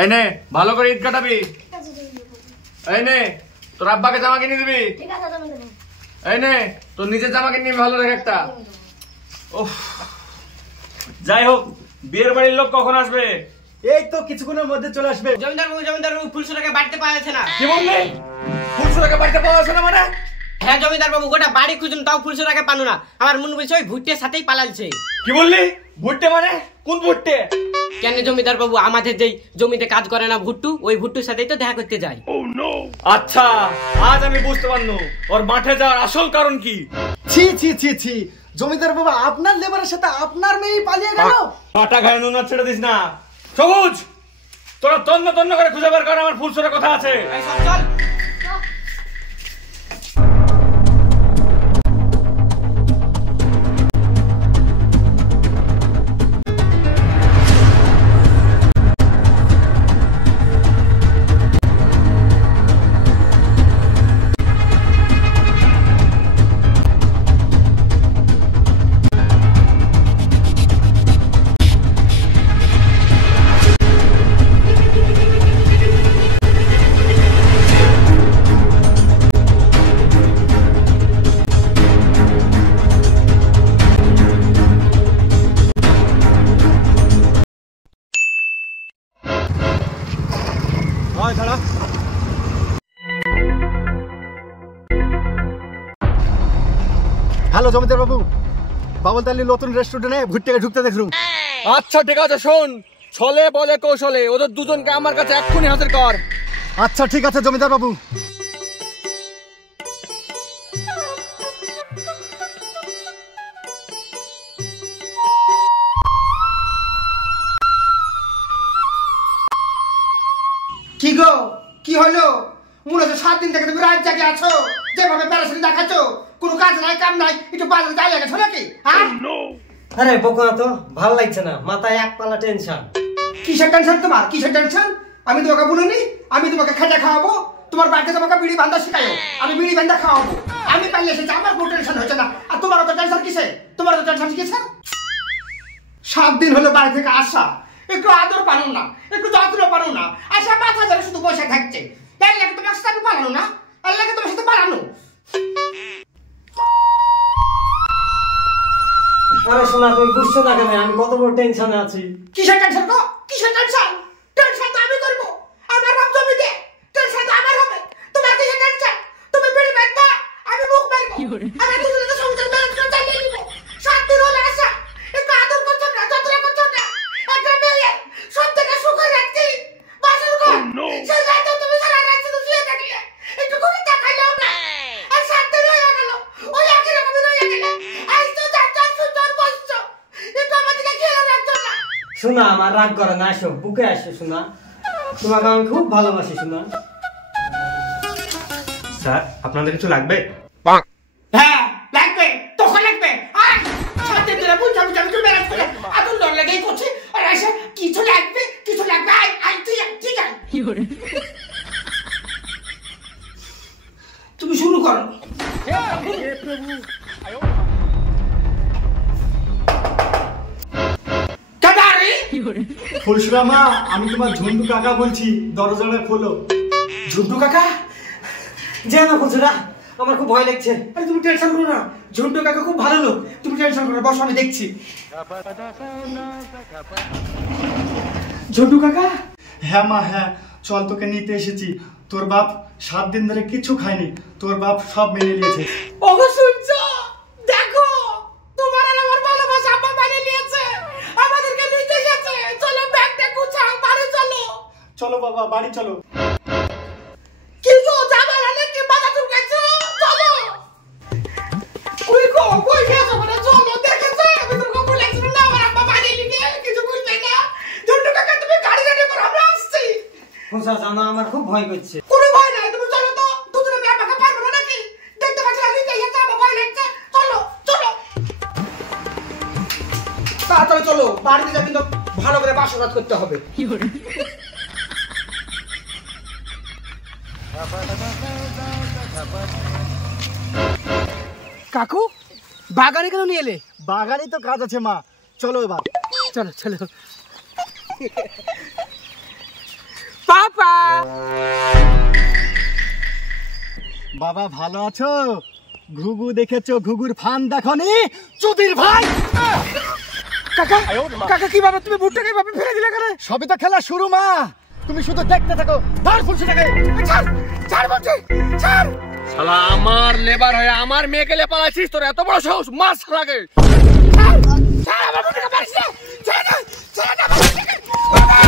এই নে ভালো করে ঈদ কাটাবি। এই নে তোর আব্বাকে জামা কিনে দিবি। এই নে তোর নিজের জামা কিনে নিবি ভালো দেখে একটা। যাই হোক বিয়ের বাড়ির লোক কখন আসবে? এই তো কিছুক্ষণের মধ্যে চলে আসবে। জমিদার বাবু ফুলসুরাকে বাড়িতে পাওয়া যাচ্ছে না। কি বললি? ফুলসুরাকে বাড়িতে পাওয়া যাচ্ছে না মানে? হ্যাঁ জমিদার বাবু, গোটা বাড়ি খুঁজুন তাও ফুলসুরাকে পানো না। আমার মনে বলছে ওই ভুট্টের সাথেই পালালছে। কি বললি? ভুট্টে মানে কোন ভুট্টে? কেন জমিদার বাবু, আমাদের যেই জমিতে কাজ করে না ভুট্টু, ওই ভুট্টুর সাথেই তো দেখা করতে যায়। আচ্ছা আজ আমি বুঝতে পারলো ওর মাঠে যাওয়ার আসল কারণ কি। ছি ছি ছি ছি, জমিদার বাবা আপনার লেবারের সাথে আপনার মেয়ে পালিয়ে গেল। পাটা গায়ে নুন ছেড়ে দিস না। সবুজ তোরা তন্ন তন্ন করে খুঁজে বের কর আমার ফুলসুরের কথা আছে। চল হ্যালো জমিদার বাবু, বাবুলতালি নতুন রেস্টুরেন্টে ভুট্টাকে ঢুকতে দেখলুম। আচ্ছা ঠিক আছে, শোন ছলে বলে কৌশলে ওদের দুজনকে আমার কাছে এক্ষুনি হাজির কর। আচ্ছা ঠিক আছে জমিদার বাবু। কি গো কি হলো? মনে হচ্ছে 7 দিন থেকে তুমি রাত জাগে আছো, যেভাবে প্যারাসিন দেখাচ্ছ, কোনো কাজ নাই কাম নাই, একটু বাজারে যাই গেছো নাকি? হ্যাঁ আরে বকো না তো, ভালো লাগছে না, মাথায় এক পালা টেনশন। কিসের টেনশন তোমার? কিসের টেনশন? আমি তোমাকে বলিনি আমি তোমাকে খেটে খাওয়াবো? তোমার বাড়িতে তোমাকে বিড়ি বান্ধা শিখায়ো, আমি বিড়ি বান্ধা খাওয়াবো। আমি পালিয়ে এসেছি, আমার কোনো টেনশন হচ্ছে না। আর তোমার তো টেনশন কিসে? তোমার তো টেনশন কিসে? 7 দিন হলো বাড়ি থেকে আসা, একটু আদর পানো না, একটু যত্ন পানো না, আসা মাথা ধরে শুধু বসে থাকছে। তাই লাগে তোমার সাথে পালানো না, তাই লাগে তোমার সাথে পালানো। আরে শোনা, তুমি বুঝছো না কেন আমি কত বড় টেনশনে আছি? কিসের টেনশন গো? কিসের টেনশন? টেনশন তো আমি করবো, আমার বাপ জমি দে, টেনশন তো আমার হবে। তোমার কিসের টেনশন? তুমি বিড়ি বাঁধবা, আমি মুখ বাঁধবো, আমরা দুজনে তো সংসার ম্যানেজ করে চালিয়ে নিব। 7 দিন হলো আসা, একটু আদর করছো না, যত্ন করছো না। একটা মেয়ে সব থেকে সুখে রাখছি বাসর ঘর, সেই রাতে তুমি সারা রাত শুধু শুয়ে থাকলে, একটু করে দেখালেও না। আর 7 দিন হয়ে গেল, ওই একই রকমই রয়ে গেলে। আজ তো চারটা সুন্দর বসছো, একটু আমাদেরকে খেয়াল রাখছো না। শোনা, আমার রাগ করে না, আসো বুকে আসো শোনা, তোমাকে আমি খুব ভালোবাসি শোনা। স্যার আপনাদের কিছু লাগবে? হ্যাঁ লাগবে, তখন লাগবে। আর 7 দিন ধরে বুঝা বুঝা একটু ম্যানেজ করে আদর ডর লেগেই করছে। আর এসে কিছু লাগবে, কিছু লাগবে, আই আই ঠিক আছে ঠিক আছে। তুমি শুরু করো। ফুলসুরা মা, আমি তোমার ঝন্টু কাকা বলছি, দরজাটা খোলো। ঝন্টু কাকা? যে না ফুলসুরা, আমার খুব ভয় লাগছে। আরে তুমি টেনশন করো না, ঝন্টু কাকা খুব ভালো লোক, তুমি টেনশন করো না, বসো আমি দেখছি। ঝন্টু কাকা? হ্যাঁ মা হ্যাঁ, চল তোকে নিতে এসেছি। তোর বাপ 7 দিন ধরে কিছু খায়নি, তোর বাপ সব মেনে নিয়েছে। ওগো শুনছো? দেখো তোমার আর আমার ভালোবাসা আব্বা মেনে নিয়েছে, আমাদেরকে নিতে এসেছে। চলো ব্যাগটা গুছাও, বাড়ি চলো। চলো বাবা বাড়ি চলো। কি গো যাবার নাকি বাধা চুলকাইছো? চলো। ওই গো কই গেছো? মানে চলো, দেখেছো আমি তোমাকে বলেছিলাম না আমার আব্বা বাড়ি নিয়ে কিছু বলবে না। ঝন্টু কাকা তুমি গাড়ি রেডি করো, আমরা আসছি। ফুলসুরা জানো আমার খুব ভয় করছে। কোনো ভয় নাই, তুমি চলো তো, দুজনে মিলে আমাকে পারবো না নাকি? দেখতে পাচ্ছি না নিতে এসেছে, আমার ভয় লাগছে। চলো চলো তাড়াতাড়ি চলো, বাড়িতে যা কিন্তু ভালো করে বাসরাত করতে হবে। কাকু বাগানে কেন নিয়ে এলে? বাগানে তো কাজ আছে মা, চলো এবার। চলো চলো। পাপা বাবা ভালো আছো? ঘুঘু দেখেছো? ঘুঘুর ফান দেখনি? চুদির ভাই কাকা কাকা কিভাবে তুমি ভুট্টাকে এভাবে ফেলে দিলে কেন? সবই তো খেলা শুরু মা, তুমি শুধু দেখতে থাকো। ধর ফুলসুটাকে। ছাড় ছাড় বলছি, ছাড়। শালা আমার লেবার হয়ে আমার মেয়েকে লে পালাইছিস, তোর এত বড় সাহস? মার শালাকে। ছাড় ছাড়, আমার ভুট্টাকে মারিস না। ছেড়ে দাও, ছেড়ে দাও আমার ভুট্টাকে। বাবা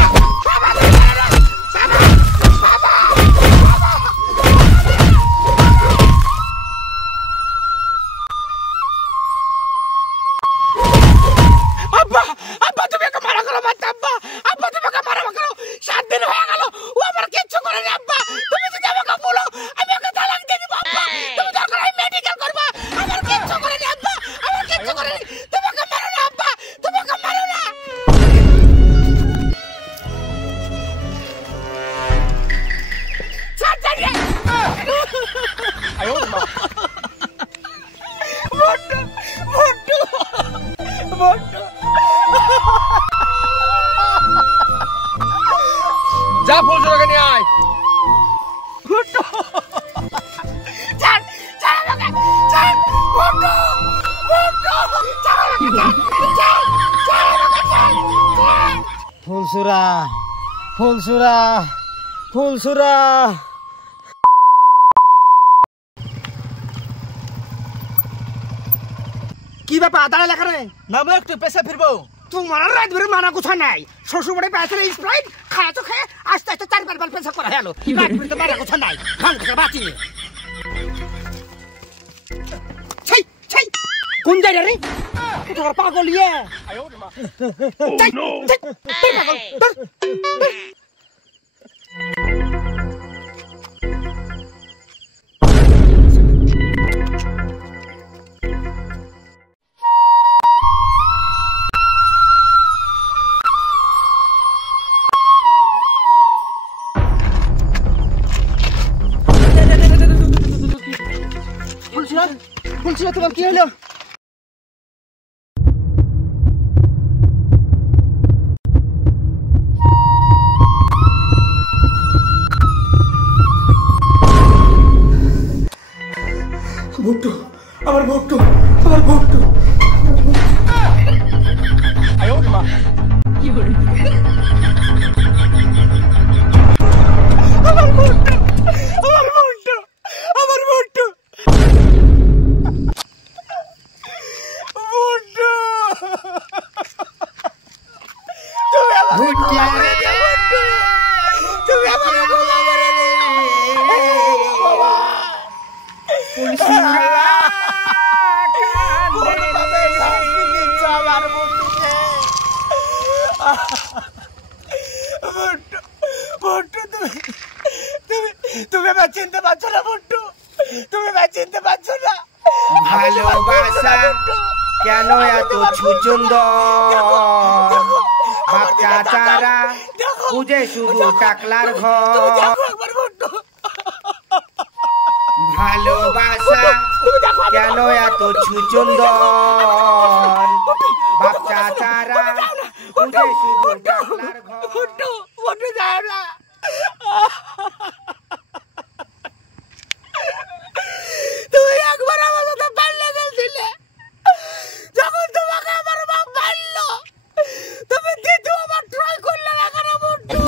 বাবা আব্বা আব্বা তুমি ওকে মারা করো মত। আব্বা আব্বা তুমি ওকে মারা করো। 7 দিন হয়ে গেল ও আমার কিচ্ছু করেনি। আব্বা তুমি যদি আমাকে বলো আমি ওকে তালাক দিয়ে দিব। আব্বা তুমি দরকার হয় মেডিকেল করবা, আমার কিচ্ছু করেনি। আব্বা আমার কিচ্ছু করেনি, তুমি ওকে মারো না। আব্বা তুমি ওকে মারো না। ছাড় ছাড় রে। মোটু মোটু মোটু যা ফুলসুটাকে নিয়ে আয়। ছাড় ছাড় আমাকে, ছাড় মোটু মোটু, ছাড় আমাকে, ছাড় ছাড় আমাকে, ছাড় ছাড়। ফুলসুরা ফুলসুরা ফুলসুরা কি ব্যাপার দাঁড়া লেখা রে? নামো একটু পেশা ফিরবো। তোমার রাত ধরে মানা কোথা নাই। শ্বশুর বাড়ি পেয়েছে স্প্রাইট খায় তো খেয়ে আস্তে আস্তে 4-5 বার পেশা করা গেল। রাত ধরে মানা কোথা নাই, ভাঙ থেকে বাঁচি। ছাই ছাই কোন জায়গা রে? তোমার পাগল ইয়ে। ছাই ছাই তুই পাগল ধর, ধর। ফুলসুরা তোমার কি হলো? ভুট্টু আমার ভুট্টু, আমার ভুট্টু। আমার ভুট্টু, আমার ভুট্টু, আমার ভুট্টু। ভুট্টু তুমি আমাকে ক্ষমা করে দিও। ভুট্টু তুমি আমাকে ক্ষমা করে দিও। বাবা কোনোভাবে শাস্তি দিচ্ছ আমার ভুট্টুকে। ভুট্টু ভুট্টু তুমি তুমি তুমি আমার চিনতে পারছো না। ভুট্টু তুমি আমার চিনতে পারছো না। ভালোবাসা কেন এত সুন্দর, বাচ্চা চারা খুঁজে শুধু টাকলার ঘর। ভালোবাসা কেন এত সুন্দর, বাচ্চা চারা খুঁজে শুধু টাকলার ঘর। ভুট্টু ভুট্টু যায় না। তুমি একবার আমার সাথে পাল্লা খেলছিলে, যখন তোমাকে আমার বাপ মারলো তুমি দ্বিতীয়বার ট্রাই করলে না কেন ভুট্টু?